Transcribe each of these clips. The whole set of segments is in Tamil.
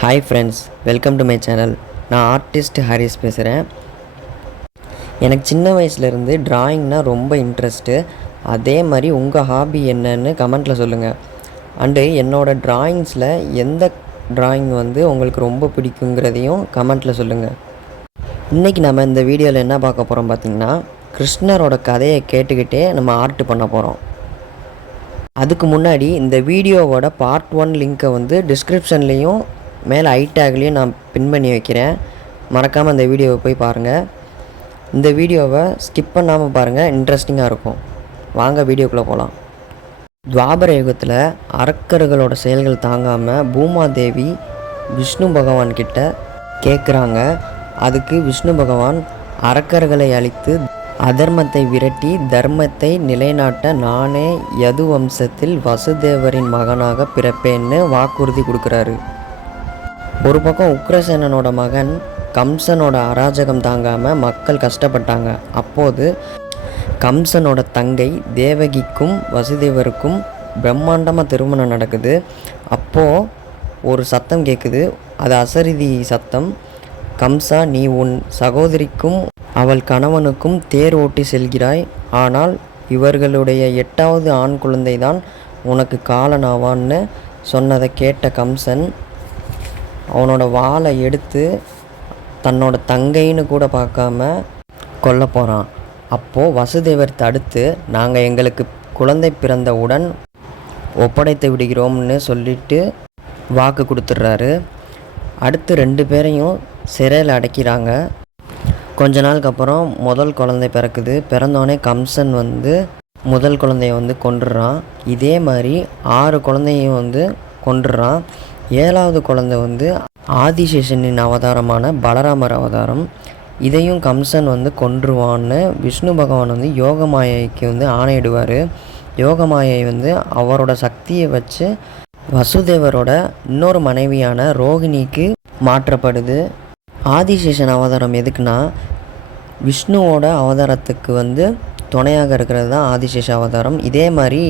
Hi friends, welcome to my channel. நான் ஆர்டிஸ்ட் ஹாரிஸ் பேசுகிறேன். எனக்கு சின்ன வயசுலேருந்து ட்ராயிங்னால் ரொம்ப இன்ட்ரெஸ்ட்டு. அதே மாதிரி உங்கள் ஹாபி என்னன்னு கமெண்ட்டில் சொல்லுங்கள். அண்டு என்னோடய ட்ராயிங்ஸில் எந்த ட்ராயிங் உங்களுக்கு ரொம்ப பிடிக்குங்கிறதையும் கமெண்ட்டில் சொல்லுங்கள். இன்றைக்கி நம்ம இந்த வீடியோவில் என்ன பார்க்க போகிறோம் பார்த்திங்கன்னா, கிருஷ்ணரோட கதையை கேட்டுக்கிட்டே நம்ம ஆர்ட் பண்ண போகிறோம். அதுக்கு முன்னாடி இந்த வீடியோவோட பார்ட் 1 லிங்க்கை டிஸ்கிரிப்ஷன்லேயும் மேலே ஐ டேக்லேயும் நான் பின் பண்ணி வைக்கிறேன். மறக்காமல் அந்த வீடியோவை போய் பாருங்கள். இந்த வீடியோவை ஸ்கிப் பண்ணாமல் பாருங்கள், இன்ட்ரெஸ்டிங்காக இருக்கும். வாங்க வீடியோக்குள்ளே போகலாம். துவாபர யுகத்தில் அரக்கர்களோட செயல்கள் தாங்காமல் பூமாதேவி விஷ்ணு பகவான்கிட்ட கேட்குறாங்க. அதுக்கு விஷ்ணு பகவான் அரக்கர்களை அழித்து அதர்மத்தை விரட்டி தர்மத்தை நிலைநாட்ட நானே யது வம்சத்தில் வசுதேவரின் மகனாக பிறப்பேன்னு வாக்குறுதி கொடுக்குறாரு. ஒரு பக்கம் உக்ரசேனனோட மகன் கம்சனோட அராஜகம் தாங்காமல் மக்கள் கஷ்டப்பட்டாங்க. அப்போது கம்சனோட தங்கை தேவகிக்கும் வசுதேவருக்கும் பிரம்மாண்டமாக திருமணம் நடக்குது. அப்போது ஒரு சத்தம் கேட்குது. அது அசரீதி சத்தம். கம்சா, நீ உன் சகோதரிக்கும் அவள் கணவனுக்கும் தேர் ஓட்டி செல்கிறாய். ஆனால் இவர்களுடைய 8வது ஆண் குழந்தை தான் உனக்கு காலனாவான்னு சொன்னதை கேட்ட கம்சன் அவனோட வாளை எடுத்து தன்னோட தங்கைன்னு கூட பார்க்காம கொல்ல போகிறான். அப்போது வசுதேவர் தடுத்து, நாங்கள் எங்களுக்கு குழந்தை பிறந்தவுடன் ஒப்படைத்து விடுகிறோம்னு சொல்லிட்டு வாக்கு கொடுத்துட்றாரு. அடுத்து 2 பேரையும் சிறையில் அடைக்கிறாங்க. கொஞ்ச நாளுக்கு அப்புறம் முதல் குழந்தை பிறக்குது. பிறந்தோடனே கம்சன் முதல் குழந்தைய கொன்றுறான். இதே மாதிரி 6 குழந்தையும் கொன்றுறான். 7வது குழந்தை ஆதிசேஷனின் அவதாரமான பலராமர் அவதாரம். இதையும் கம்சன் கொன்றுவான்னு விஷ்ணு பகவான் யோகமாயைக்கு ஆணையிடுவார். யோகமாயை அவரோட சக்தியை வச்சு வசுதேவரோட இன்னொரு மனைவியான ரோகிணிக்கு மாற்றப்படுது. ஆதிசேஷன் அவதாரம் எதுக்குன்னா, விஷ்ணுவோட அவதாரத்துக்கு துணையாக இருக்கிறது தான் ஆதிசேஷ அவதாரம். இதே மாதிரி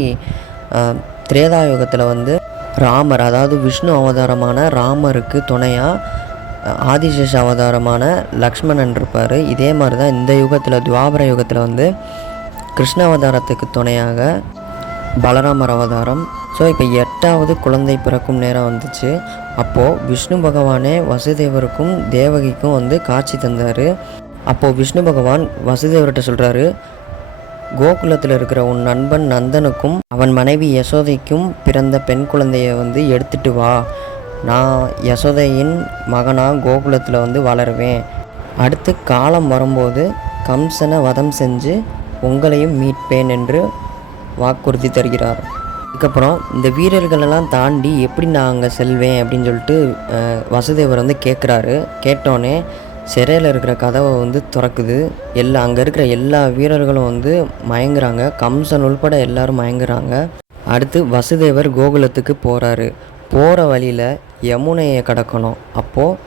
திரேதாயுகத்தில் ராமர், அதாவது விஷ்ணு அவதாரமான ராமருக்கு துணையாக ஆதிசேஷ அவதாரமான லக்ஷ்மணன் இருப்பார். இதே மாதிரி தான் இந்த யுகத்தில், துவாபர யுகத்தில் கிருஷ்ண அவதாரத்துக்கு துணையாக பலராமர் அவதாரம். ஸோ இப்போ 8வது குழந்தை பிறக்கும் நேரம் வந்துச்சு. அப்போது விஷ்ணு பகவானே வசுதேவருக்கும் தேவகிக்கும் காட்சி தந்தார். அப்போது விஷ்ணு பகவான் வசுதேவர்கிட்ட சொல்கிறாரு, கோகுலத்தில் இருக்கிற உன் நண்பன் நந்தனுக்கும் அவன் மனைவி யசோதைக்கும் பிறந்த பெண் குழந்தைய எடுத்துகிட்டு வா. நான் யசோதையின் மகனாக கோகுலத்தில் வளருவேன். அடுத்து காலம் வரும்போது கம்சனை வதம் செஞ்சு உங்களையும் மீட்பேன் என்று வாக்குறுதி தருகிறார். அதுக்கப்புறம் இந்த வீரர்களெல்லாம் தாண்டி எப்படி நான் அங்கே செல்வேன் அப்படின்னு சொல்லிட்டு வசுதேவர் கேட்குறாரு. கேட்டோன்னே சிறையில் இருக்கிற கதவை திறக்குது. அங்கே இருக்கிற எல்லா வீரர்களும் மயங்குறாங்க. கம்சன் உள்பட எல்லாரும் மயங்குறாங்க. அடுத்து வசுதேவர் கோகுலத்துக்கு போகிறாரு. போகிற வழியில் யமுனையை கடக்கணும். அப்போது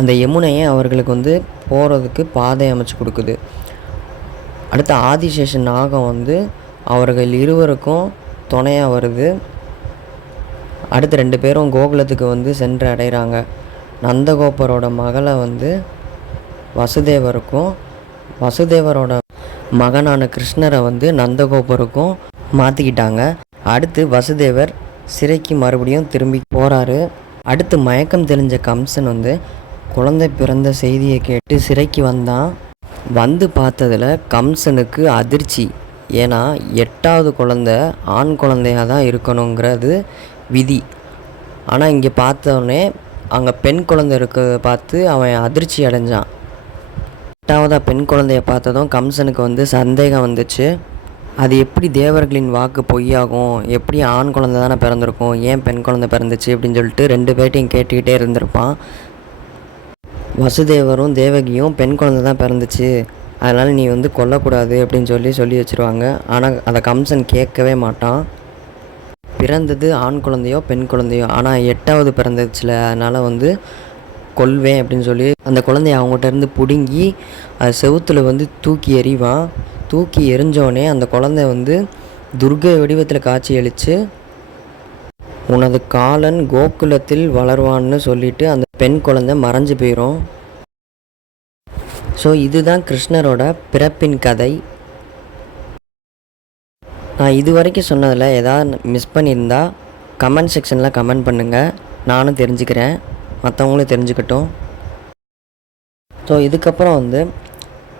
அந்த யமுனையை அவர்களுக்கு போகிறதுக்கு பாதை அமைச்சு கொடுக்குது. அடுத்து ஆதிசேஷன் நாகம் அவர்கள் இருவருக்கும் துணையாக வருது. அடுத்து 2 பேரும் கோகுலத்துக்கு சென்று அடைகிறாங்க. நந்தகோபரோட மகளை வசுதேவருக்கும் வசுதேவரோட மகனான கிருஷ்ணரை நந்தகோபருக்கும் மாற்றிக்கிட்டாங்க. அடுத்து வசுதேவர் சிறைக்கு மறுபடியும் திரும்பி போகிறாரு. அடுத்து மயக்கம் தெளிஞ்ச கம்சன் குழந்தை பிறந்த செய்தியை கேட்டு சிறைக்கு வந்தான். பார்த்ததில் கம்சனுக்கு அதிர்ச்சி. ஏன்னா 8வது குழந்தை ஆண் குழந்தையாக தான் இருக்கணுங்கிறது விதி. ஆனால் இங்கே பார்த்தோடனே அங்கே பெண் குழந்தை இருக்கிறத பார்த்து அவன் அதிர்ச்சி அடைஞ்சான். 8வதாக பெண் குழந்தைய பார்த்ததும் கம்சனுக்கு சந்தேகம் வந்துச்சு. அது எப்படி தேவர்களின் வாக்கு பொய்யாகும், எப்படி ஆண் குழந்தை தானே பிறந்திருக்கும், ஏன் பெண் குழந்தை பிறந்துச்சு அப்படின்னு சொல்லிட்டு 2 பேர்ட்டையும் கேட்டுக்கிட்டே இருந்திருப்பான். வசுதேவரும் தேவகியும் பெண் குழந்தை தான் பிறந்துச்சு, அதனால் நீ கொல்லக்கூடாது அப்படின்னு சொல்லி வச்சுருவாங்க. ஆனால் அதை கம்சன் கேட்கவே மாட்டான். பிறந்தது ஆண் குழந்தையோ பெண் குழந்தையோ, ஆனால் 8வது பிறந்துச்சுல, அதனால் கொல்வேன் அப்படின்னு சொல்லி அந்த குழந்தைய அவங்ககிட்ட இருந்து பிடுங்கி அது செவுத்தில் தூக்கி எறிவான். தூக்கி எரிஞ்சோடனே அந்த குழந்தை துர்கை வடிவத்தில் காட்சி அளித்து உனது காலன் கோகுலத்தில் வளர்வான்னு சொல்லிட்டு அந்த பெண் குழந்தை மறைஞ்சு போயிடும். ஸோ இதுதான் கிருஷ்ணரோட பிறப்பின் கதை. நான் இது வரைக்கும் சொன்னதில் ஏதாவது மிஸ் பண்ணியிருந்தா கமெண்ட் செக்ஷனில் கமெண்ட் பண்ணுங்கள், நானும் தெரிஞ்சுக்கிறேன், மற்றவங்களும் தெரிஞ்சுக்கட்டும். ஸோ இதுக்கப்புறம் வந்து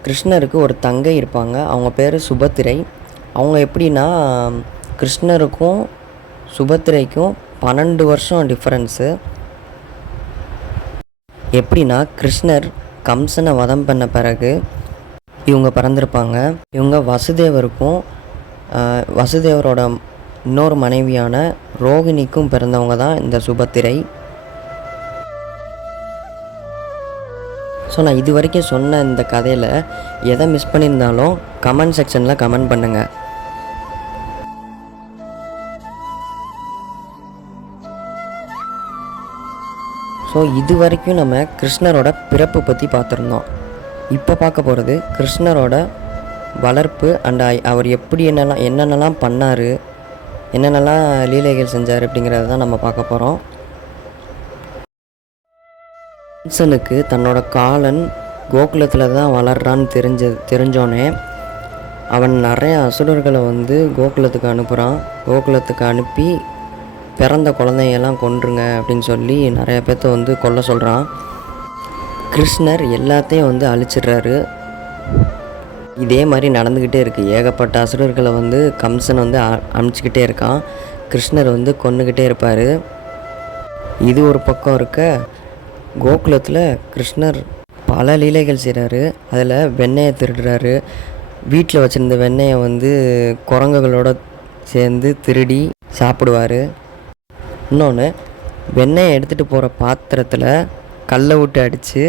கிருஷ்ணருக்கு ஒரு தங்கை இருப்பாங்க, அவங்க பேர் சுபத்திரை. அவங்க எப்படின்னா கிருஷ்ணருக்கும் சுபத்திரைக்கும் 12 வருஷம் டிஃப்ரென்ஸு. எப்படின்னா கிருஷ்ணர் கம்சனை வதம் பண்ண பிறகு இவங்க பிறந்திருப்பாங்க. இவங்க வசுதேவரோட இன்னொரு மனைவியான ரோகிணிக்கும் பிறந்தவங்க தான் இந்த சுபத்திரை. ஸோ நான் இது வரைக்கும் சொன்ன இந்த கதையில் எதை மிஸ் பண்ணியிருந்தாலும் கமெண்ட் செக்ஷனில் கமெண்ட் பண்ணுங்கள். ஸோ இது வரைக்கும் நம்ம கிருஷ்ணரோட பிறப்பு பற்றி பார்த்துருந்தோம். இப்போ பார்க்க போகிறது கிருஷ்ணரோட வளர்ப்பு அண்ட் அவர் எப்படி என்னென்னலாம் பண்ணார், என்னென்னலாம் லீலைகள் செஞ்சார் அப்படிங்கிறத தான் நம்ம பார்க்க போகிறோம். கம்சனுக்கு தன்னோட காலன் கோகுலத்தில் தான் வளர்றான்னு தெரிஞ்சோடனே அவன் நிறைய அசுரர்களை வந்து கோகுலத்துக்கு அனுப்புகிறான். கோகுலத்துக்கு அனுப்பி பிறந்த குழந்தையெல்லாம் கொன்றுங்க அப்படின்னு சொல்லி நிறைய பேர்த்த வந்து கொல்ல சொல்கிறான். கிருஷ்ணர் எல்லாத்தையும் வந்து அழிச்சிடுறாரு. இதே மாதிரி நடந்துக்கிட்டே இருக்குது. ஏகப்பட்ட அசுரர்களை வந்து கம்சன் வந்து அனுப்பிச்சிக்கிட்டே இருக்கான். கிருஷ்ணர் வந்து கொன்னுக்கிட்டே இருப்பார். இது ஒரு பக்கம் இருக்க, கோகுலத்தில் கிருஷ்ணர் பல லீலைகள் செய்கிறாரு. அதில் வெண்ணெயை திருடுறாரு. வீட்டில் வச்சுருந்த வெண்ணெயை வந்து குரங்குகளோட சேர்ந்து திருடி சாப்பிடுவார். இன்னொன்று, வெண்ணெயை எடுத்துகிட்டு போகிற பாத்திரத்தில் கல்லை விட்டு அடித்து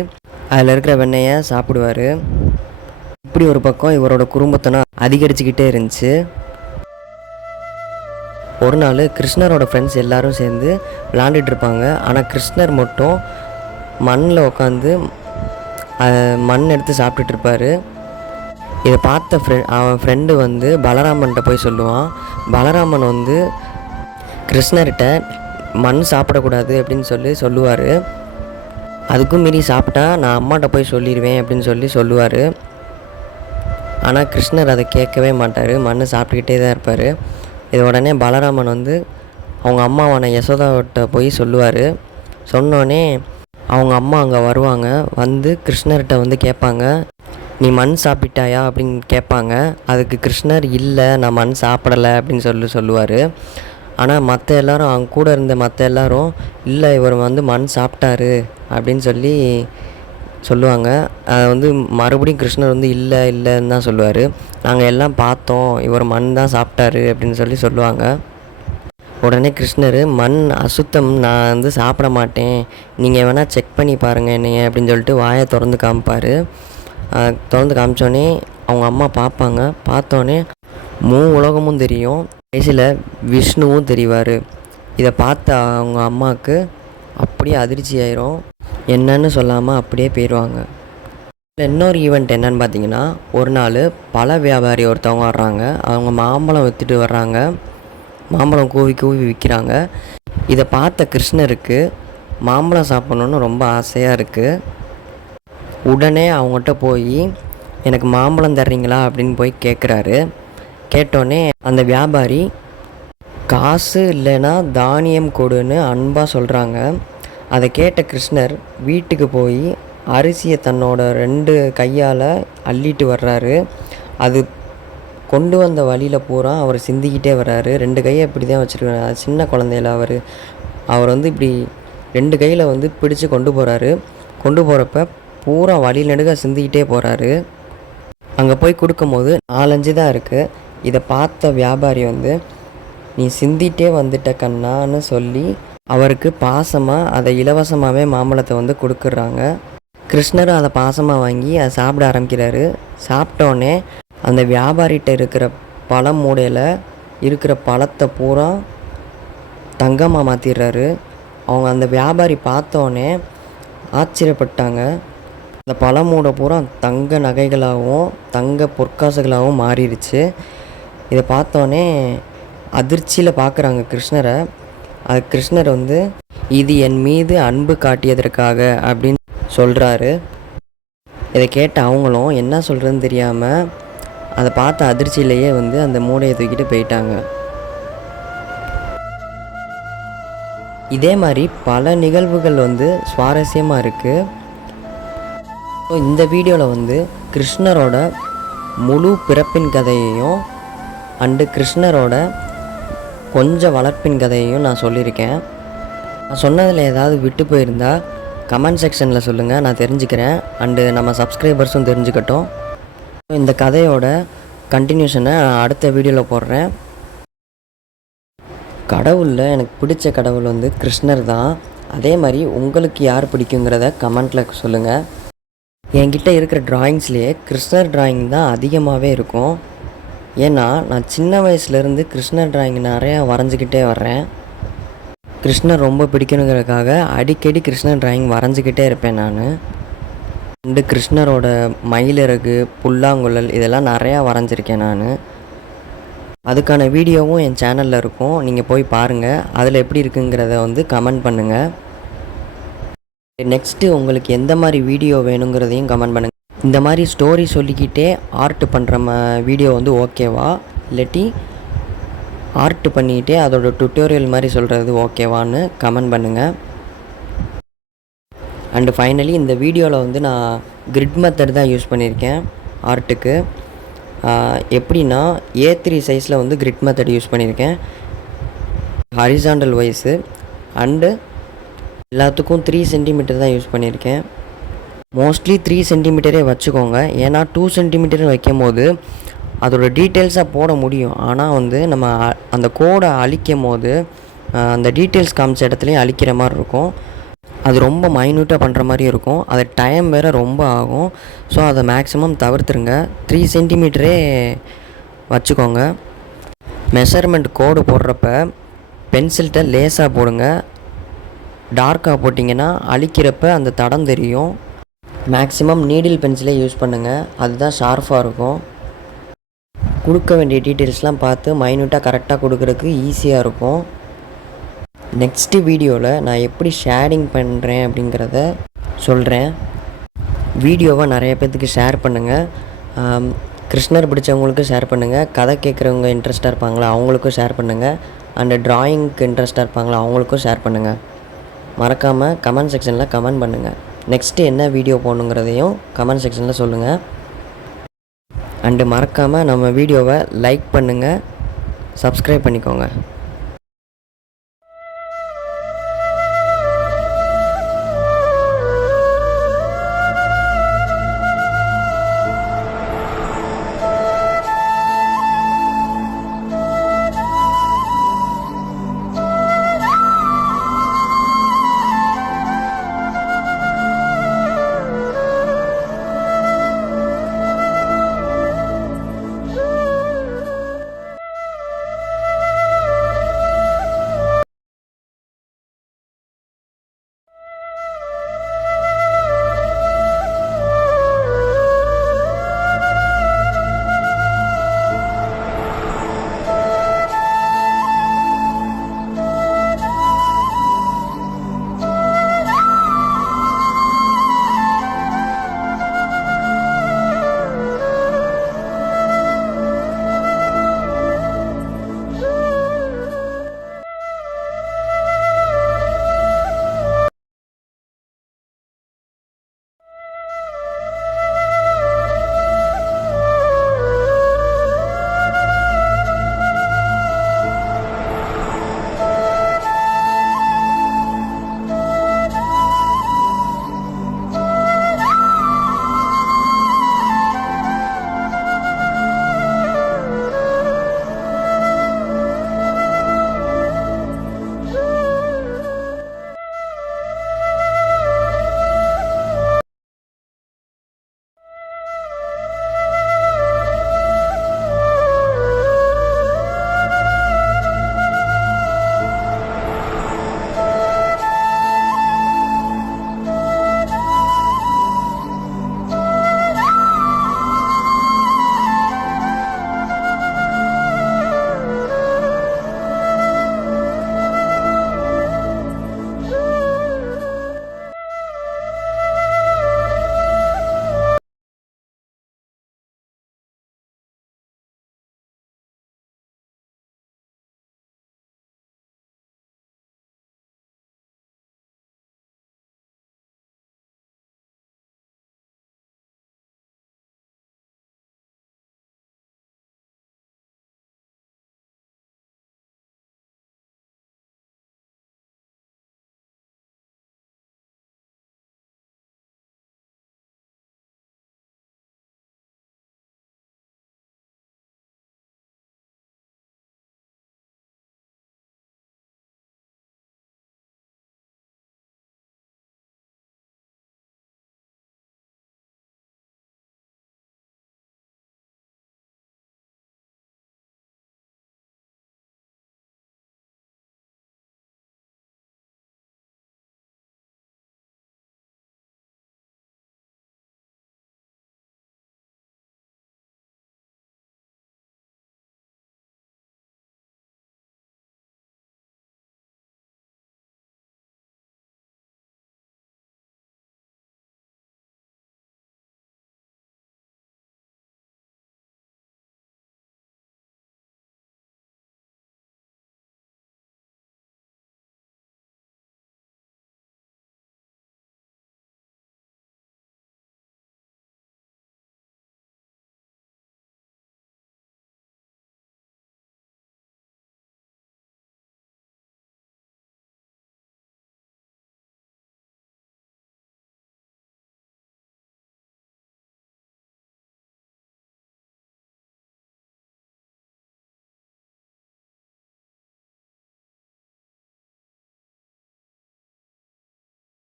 அதில் இருக்கிற வெண்ணெயை சாப்பிடுவார். இப்படி ஒரு பக்கம் இவரோட குடும்பத்தினா அதிகரிச்சுக்கிட்டே இருந்துச்சு. ஒரு நாள் கிருஷ்ணரோட ஃப்ரெண்ட்ஸ் எல்லோரும் சேர்ந்து விளாண்டுட்டு இருப்பாங்க. ஆனால் கிருஷ்ணர் மட்டும் மண்ணில் உட்காந்து மண் எடுத்து சாப்பிட்டுட்டு இருப்பார். இதை பார்த்த அவன் ஃப்ரெண்டு வந்து பலராமன்கிட்ட போய் சொல்லுவான். பலராமன் வந்து கிருஷ்ணர்கிட்ட மண் சாப்பிடக்கூடாது அப்படின்னு சொல்லுவார். அதுக்கும் மீறி சாப்பிட்டா நான் அம்மாட்ட போய் சொல்லிடுவேன் அப்படின்னு சொல்லுவார். ஆனால் கிருஷ்ணர் அதை கேட்கவே மாட்டார். மண் சாப்பிட்டுக்கிட்டே தான் இருப்பார். இது உடனே பலராமன் வந்து அவங்க அம்மாவான யசோதாவிட்ட போய் சொல்லுவார். சொன்னோடனே அவங்க அம்மா அங்கே வருவாங்க. வந்து கிருஷ்ணர்கிட்ட வந்து கேட்பாங்க, நீ மண் சாப்பிட்டாயா அப்படின்னு கேட்பாங்க. அதுக்கு கிருஷ்ணர் இல்லை, நான் மண் சாப்பிடலை அப்படின்னு சொல்லுவார். ஆனால் மற்ற எல்லோரும் அவங்க கூட இருந்த மற்ற எல்லோரும் இல்லை, இவர் வந்து மண் சாப்பிட்டாரு அப்படின்னு சொல்லுவாங்க. அதை வந்து மறுபடியும் கிருஷ்ணர் வந்து இல்லைன்னு தான் சொல்லுவார். நாங்கள் எல்லாம் பார்த்தோம், இவர் மண் தான் சாப்பிட்டாரு அப்படின்னு சொல்லுவாங்க. உடனே கிருஷ்ணர், மண் அசுத்தம், நான் வந்து சாப்பிட மாட்டேன், நீங்கள் வேணால் செக் பண்ணி பாருங்கள் என்னைய அப்படின்னு சொல்லிட்டு வாயை திறந்து காமிப்பார். திறந்து காமிச்சோடனே அவங்க அம்மா பார்ப்பாங்க. பார்த்தோன்னே உலகமும் தெரியும். கடைசியில் விஷ்ணுவும் தெரிவார். இதை பார்த்த அவங்க அம்மாவுக்கு அப்படியே அதிர்ச்சி ஆயிரும். என்னன்னு சொல்லாமல் அப்படியே போயிடுவாங்க. இன்னொரு ஈவெண்ட் என்னன்னு பார்த்தீங்கன்னா, ஒரு நாள் பழ வியாபாரி ஒருத்தவங்க வர்றாங்க. அவங்க மாம்பழம் விற்றுட்டு வர்றாங்க. மாம்பழம் கூவி விற்கிறாங்க. இதை பார்த்த கிருஷ்ணருக்கு மாம்பழம் சாப்பிட்ணுன்னு ரொம்ப ஆசையாக இருக்குது. உடனே அவங்ககிட்ட போய் எனக்கு மாம்பழம் தர்றீங்களா அப்படின்னு போய் கேட்குறாரு. கேட்டோடனே அந்த வியாபாரி காசு இல்லைன்னா தானியம் கொடுன்னு அன்பாக சொல்கிறாங்க. அதை கேட்ட கிருஷ்ணர் வீட்டுக்கு போய் அரிசியை தன்னோட 2 கையால் அள்ளிட்டு வர்றாரு. அது கொண்டு வந்த வழியில் பூரா அவர் சிந்திக்கிட்டே வர்றாரு. 2 கையை இப்படி தான் வச்சுருக்காரு. சின்ன குழந்தையில அவர் வந்து இப்படி 2 கையில் வந்து பிடிச்சு கொண்டு போகிறாரு. கொண்டு போகிறப்ப பூரா வழி நடுக சிந்திக்கிட்டே போகிறாரு. அங்கே போய் கொடுக்கும்போது 4-5 தான் இருக்குது. இதை பார்த்த வியாபாரி வந்து, நீ சிந்திட்டே வந்துட்ட கண்ணான்னு சொல்லி அவருக்கு பாசமாக அதை இலவசமாகவே மாம்பழத்தை வந்து கொடுக்குறாங்க. கிருஷ்ணரும் அதை பாசமாக வாங்கி அதை சாப்பிட ஆரம்பிக்கிறாரு. சாப்பிட்டோன்னே அந்த வியாபாரிகிட்ட இருக்கிற பழ மூடையில் இருக்கிற பழத்தை பூரா தங்கமாக மாற்றிடுறாரு. அவங்க அந்த வியாபாரி பார்த்தோன்னே ஆச்சரியப்பட்டாங்க. அந்த பழ மூடை பூரா தங்க நகைகளாகவும் தங்க பொற்காசுகளாகவும் மாறிடுச்சு. இதை பார்த்தோன்னே அதிர்ச்சியில் பார்க்குறாங்க கிருஷ்ணரை. அது கிருஷ்ணர் வந்து இது என் மீது அன்பு காட்டியதற்காக அப்படின்னு சொல்கிறாரு. இதை கேட்ட அவங்களும் என்ன சொல்கிறதுன்னு தெரியாமல் அதை பார்த்த அதிர்ச்சியிலேயே வந்து அந்த மூடையை தூக்கிட்டு போயிட்டாங்க. இதே மாதிரி பல நிகழ்வுகள் வந்து சுவாரஸ்யமாக இருக்குது. இந்த வீடியோவில் வந்து கிருஷ்ணரோட முழு பிறப்பின் கதையையும் அண்டு கிருஷ்ணரோட கொஞ்சம் வளர்ப்பின் கதையையும் நான் சொல்லியிருக்கேன். நான் சொன்னதில் ஏதாவது விட்டு போயிருந்தால் கமெண்ட் செக்ஷனில் சொல்லுங்கள், நான் தெரிஞ்சுக்கிறேன். அண்டு நம்ம சப்ஸ்கிரைபர்ஸும் தெரிஞ்சுக்கட்டும். இந்த கதையோட கண்டினியூஷனை நான் அடுத்த வீடியோவில் போடுறேன். கடவுளில் எனக்கு பிடிச்ச கடவுள் வந்து கிருஷ்ணர் தான். அதே மாதிரி உங்களுக்கு யார் பிடிக்குங்கிறத கமெண்ட்டில் சொல்லுங்கள். என்கிட்ட இருக்கிற ட்ராயிங்ஸ்லேயே கிருஷ்ணர் ட்ராயிங் தான் அதிகமாகவே இருக்கும். ஏன்னா நான் சின்ன வயசுலேருந்து கிருஷ்ணர் ட்ராயிங் நிறையா வரைஞ்சிக்கிட்டே வர்றேன். கிருஷ்ணர் ரொம்ப பிடிக்கணுங்கிறதுக்காக அடிக்கடி கிருஷ்ணர் ட்ராயிங் வரைஞ்சிக்கிட்டே இருப்பேன் நான். அண்டு கிருஷ்ணரோட மயிலிறகு, புல்லாங்குழல் இதெல்லாம் நிறையா வரைஞ்சிருக்கேன் நான். அதுக்கான வீடியோவும் என் சேனலில் இருக்கும், நீங்கள் போய் பாருங்கள். அதில் எப்படி இருக்குங்கிறத வந்து கமெண்ட் பண்ணுங்கள். நெக்ஸ்ட்டு உங்களுக்கு எந்த மாதிரி வீடியோ வேணுங்கிறதையும் கமெண்ட் பண்ணுங்கள். இந்த மாதிரி ஸ்டோரி சொல்லிக்கிட்டே ஆர்ட் பண்ணுற வீடியோ வந்து ஓகேவா, இல்லாட்டி ஆர்ட் பண்ணிக்கிட்டே அதோட டுட்டோரியல் மாதிரி சொல்கிறது ஓகேவான்னு கமெண்ட் பண்ணுங்கள். அண்டு ஃபைனலி இந்த வீடியோவில் வந்து நான் கிரிட் மெத்தட் தான் யூஸ் பண்ணியிருக்கேன் ஆர்ட்டுக்கு. எப்படின்னா A3 சைஸில் வந்து கிரிட் மெத்தட் யூஸ் பண்ணியிருக்கேன், ஹரிசாண்டல் வைஸு. அண்டு எல்லாத்துக்கும் 3 சென்டிமீட்டர் தான் யூஸ் பண்ணியிருக்கேன். மோஸ்ட்லி 3 சென்டிமீட்டரே வச்சுக்கோங்க. ஏன்னா 2 சென்டிமீட்டர் வைக்கும் போது அதோட டீட்டெயில்ஸாக போட முடியும். ஆனால் வந்து நம்ம அந்த கோடை அழிக்கும் போது அந்த டீட்டெயில்ஸ் காமிச்ச இடத்துலையும் அழிக்கிற மாதிரி இருக்கும். அது ரொம்ப மைன்யூட்டாக பண்ணுற மாதிரி இருக்கும். அது டைம் வேறு ரொம்ப ஆகும். ஸோ அதை மேக்ஸிமம் தவிர்த்துருங்க. 3 சென்டிமீட்டரே வச்சுக்கோங்க. மெஷர்மெண்ட் கோடு போடுறப்ப பென்சில்கிட்ட லேஸாக போடுங்க. டார்க்காக போட்டிங்கன்னா அழிக்கிறப்ப அந்த தடம் தெரியும். மேக்ஸிமம் நீடில் பென்சிலே யூஸ் பண்ணுங்கள், அதுதான் ஷார்ப்பாக இருக்கும். கொடுக்க வேண்டிய டீட்டெயில்ஸ்லாம் பார்த்து மைன்யூட்டாக கரெக்டாக கொடுக்குறதுக்கு ஈஸியாக இருக்கும். நெக்ஸ்ட்டு வீடியோவில் நான் எப்படி ஷேடிங் பண்ணுறேன் அப்படிங்கிறத சொல்கிறேன். வீடியோவை நிறைய பேர்த்துக்கு ஷேர் பண்ணுங்கள். கிருஷ்ணர் பிடிச்சவங்களுக்கு ஷேர் பண்ணுங்கள். கதை கேட்குறவங்க இன்ட்ரெஸ்ட்டாக இருப்பாங்களா அவங்களுக்கும் ஷேர் பண்ணுங்கள். அண்டு ட்ராயிங்க்கு இன்ட்ரெஸ்ட்டாக இருப்பாங்களா அவங்களுக்கும் ஷேர் பண்ணுங்கள். மறக்காமல் கமெண்ட் செக்ஷனில் கமெண்ட் பண்ணுங்கள். நெக்ஸ்ட்டு என்ன வீடியோ போடணுங்கிறதையும் கமெண்ட் செக்ஷனில் சொல்லுங்கள். அண்டு மறக்காமல் நம்ம வீடியோவை லைக் பண்ணுங்கள், சப்ஸ்கிரைப் பண்ணிக்கோங்க.